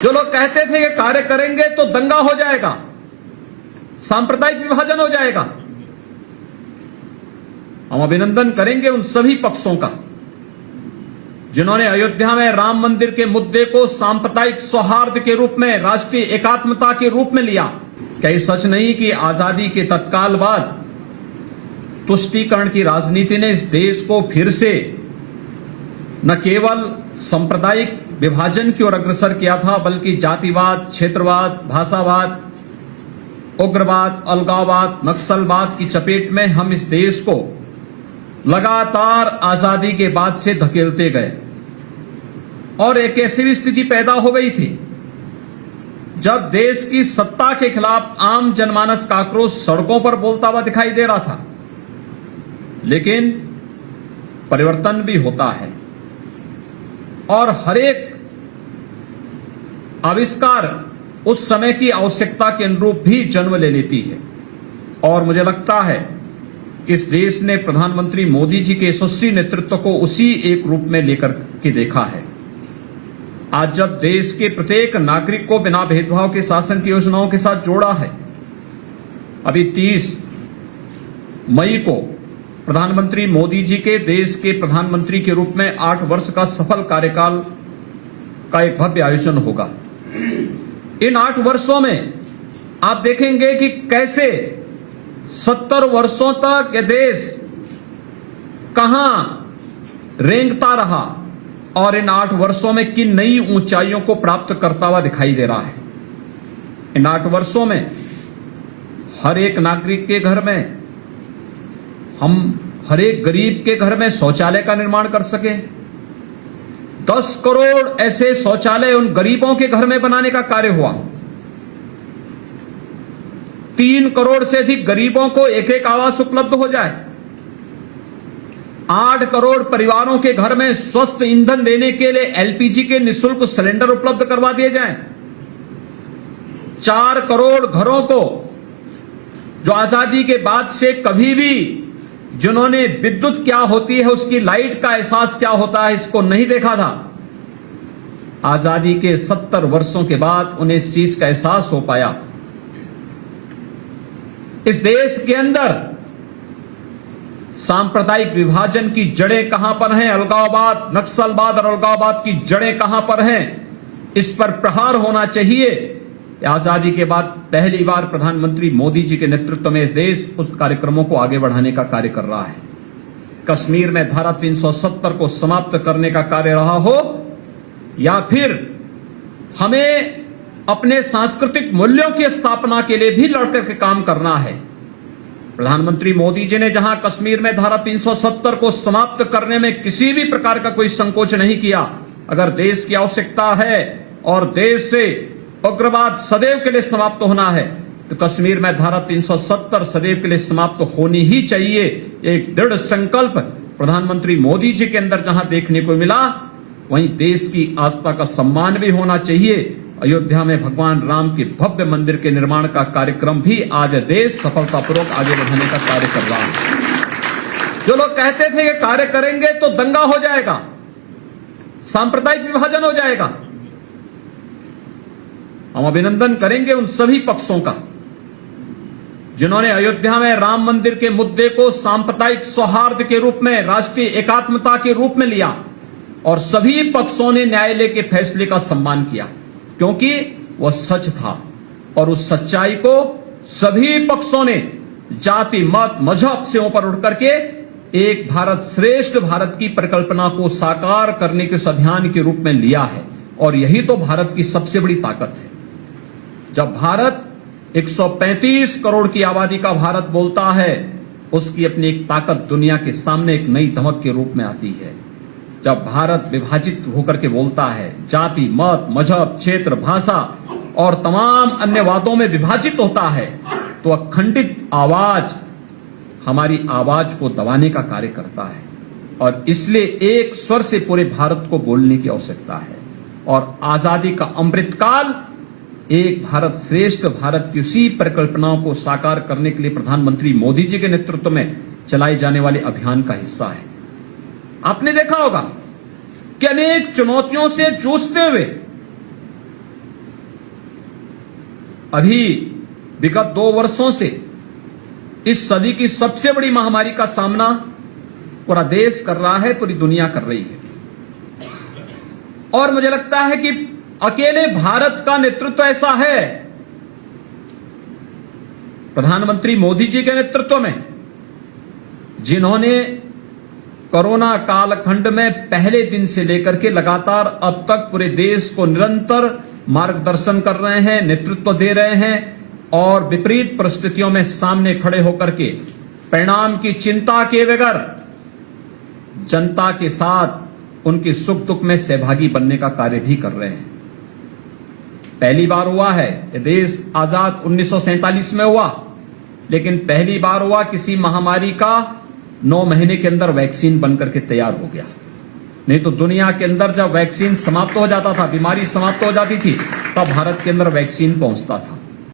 जो लोग कहते थे कि कार्य करेंगे तो दंगा हो जाएगा, सांप्रदायिक विभाजन हो जाएगा, हम अभिनंदन करेंगे उन सभी पक्षों का जिन्होंने अयोध्या में राम मंदिर के मुद्दे को सांप्रदायिक सौहार्द के रूप में, राष्ट्रीय एकात्मता के रूप में लिया। क्या ये सच नहीं कि आजादी के तत्काल बाद तुष्टीकरण की राजनीति ने इस देश को फिर से न केवल सांप्रदायिक विभाजन की ओर अग्रसर किया था, बल्कि जातिवाद, क्षेत्रवाद, भाषावाद, उग्रवाद, अलगाववाद, नक्सलवाद की चपेट में हम इस देश को लगातार आजादी के बाद से धकेलते गए। और एक ऐसी भी स्थिति पैदा हो गई थी जब देश की सत्ता के खिलाफ आम जनमानस का आक्रोश सड़कों पर बोलता हुआ दिखाई दे रहा था। लेकिन परिवर्तन भी होता है और हर एक आविष्कार उस समय की आवश्यकता के अनुरूप भी जन्म ले लेती है। और मुझे लगता है इस देश ने प्रधानमंत्री मोदी जी के यशस्वी नेतृत्व को उसी एक रूप में लेकर के देखा है। आज जब देश के प्रत्येक नागरिक को बिना भेदभाव के शासन की योजनाओं के साथ जोड़ा है, अभी 30 मई को प्रधानमंत्री मोदी जी के देश के प्रधानमंत्री के रूप में 8 वर्ष का सफल कार्यकाल का एक भव्य आयोजन होगा। इन 8 वर्षों में आप देखेंगे कि कैसे 70 वर्षों तक ये देश कहां रेंगता रहा और इन 8 वर्षों में किन नई ऊंचाइयों को प्राप्त करता हुआ दिखाई दे रहा है। इन 8 वर्षों में हर एक नागरिक के घर में, हम हर एक गरीब के घर में शौचालय का निर्माण कर सके। 10 करोड़ ऐसे शौचालय उन गरीबों के घर में बनाने का कार्य हुआ। 3 करोड़ से अधिक गरीबों को एक आवास उपलब्ध हो जाए। 8 करोड़ परिवारों के घर में स्वस्थ ईंधन देने के लिए एलपीजी के निःशुल्क सिलेंडर उपलब्ध करवा दिए जाएं। 4 करोड़ घरों को जो आजादी के बाद से कभी भी जिन्होंने विद्युत क्या होती है, उसकी लाइट का एहसास क्या होता है, इसको नहीं देखा था, आजादी के 70 वर्षों के बाद उन्हें इस चीज का एहसास हो पाया। इस देश के अंदर सांप्रदायिक विभाजन की जड़ें कहां पर हैं, अलगाववाद, नक्सलवाद और अलगाववाद की जड़ें कहां पर हैं, इस पर प्रहार होना चाहिए। आजादी के बाद पहली बार प्रधानमंत्री मोदी जी के नेतृत्व में देश उस कार्यक्रमों को आगे बढ़ाने का कार्य कर रहा है। कश्मीर में धारा 370 को समाप्त करने का कार्य रहा हो, या फिर हमें अपने सांस्कृतिक मूल्यों की स्थापना के लिए भी लड़कर के काम करना है। प्रधानमंत्री मोदी जी ने जहां कश्मीर में धारा 370 को समाप्त करने में किसी भी प्रकार का कोई संकोच नहीं किया। अगर देश की आवश्यकता है और देश से उग्रवाद सदैव के लिए समाप्त होना है, तो कश्मीर में धारा 370 सदैव के लिए समाप्त होनी ही चाहिए। एक दृढ़ संकल्प प्रधानमंत्री मोदी जी के अंदर जहां देखने को मिला, वहीं देश की आस्था का सम्मान भी होना चाहिए। अयोध्या में भगवान राम के भव्य मंदिर के निर्माण का कार्यक्रम भी आज देश सफलतापूर्वक आगे बढ़ाने का कार्य कर रहा है। जो लोग कहते थे कि कार्य करेंगे तो दंगा हो जाएगा, सांप्रदायिक विभाजन हो जाएगा, हम अभिनंदन करेंगे उन सभी पक्षों का जिन्होंने अयोध्या में राम मंदिर के मुद्दे को सांप्रदायिक सौहार्द के रूप में, राष्ट्रीय एकात्मता के रूप में लिया और सभी पक्षों ने न्यायालय के फैसले का सम्मान किया, क्योंकि वह सच था। और उस सच्चाई को सभी पक्षों ने जाति, मत, मजहब से ऊपर उठ करके एक भारत श्रेष्ठ भारत की परिकल्पना को साकार करने के उस अभियान के रूप में लिया है। और यही तो भारत की सबसे बड़ी ताकत है। जब भारत 135 करोड़ की आबादी का भारत बोलता है, उसकी अपनी एक ताकत दुनिया के सामने एक नई धमक के रूप में आती है। जब भारत विभाजित होकर के बोलता है, जाति, मत, मजहब, क्षेत्र, भाषा और तमाम अन्य वादों में विभाजित होता है, तो अखंडित आवाज हमारी आवाज को दबाने का कार्य करता है। और इसलिए एक स्वर से पूरे भारत को बोलने की आवश्यकता है। और आजादी का अमृतकाल एक भारत श्रेष्ठ भारत की उसी परिकल्पनाओं को साकार करने के लिए प्रधानमंत्री मोदी जी के नेतृत्व में चलाए जाने वाले अभियान का हिस्सा है। आपने देखा होगा कि अनेक चुनौतियों से जूझते हुए अभी विगत 2 वर्षों से इस सदी की सबसे बड़ी महामारी का सामना पूरा देश कर रहा है, पूरी दुनिया कर रही है। और मुझे लगता है कि अकेले भारत का नेतृत्व ऐसा है, प्रधानमंत्री मोदी जी के नेतृत्व में, जिन्होंने कोरोना कालखंड में पहले दिन से लेकर के लगातार अब तक पूरे देश को निरंतर मार्गदर्शन कर रहे हैं, नेतृत्व दे रहे हैं और विपरीत परिस्थितियों में सामने खड़े होकर के परिणाम की चिंता किए बगैर जनता के साथ उनके सुख दुख में सहभागी बनने का कार्य भी कर रहे हैं। पहली बार हुआ है, ये देश आजाद 1947 में हुआ, लेकिन पहली बार हुआ किसी महामारी का 9 महीने के अंदर वैक्सीन बनकर के तैयार हो गया। नहीं तो दुनिया के अंदर जब वैक्सीन समाप्त हो जाता था, बीमारी समाप्त हो जाती थी, तब भारत के अंदर वैक्सीन पहुंचता था।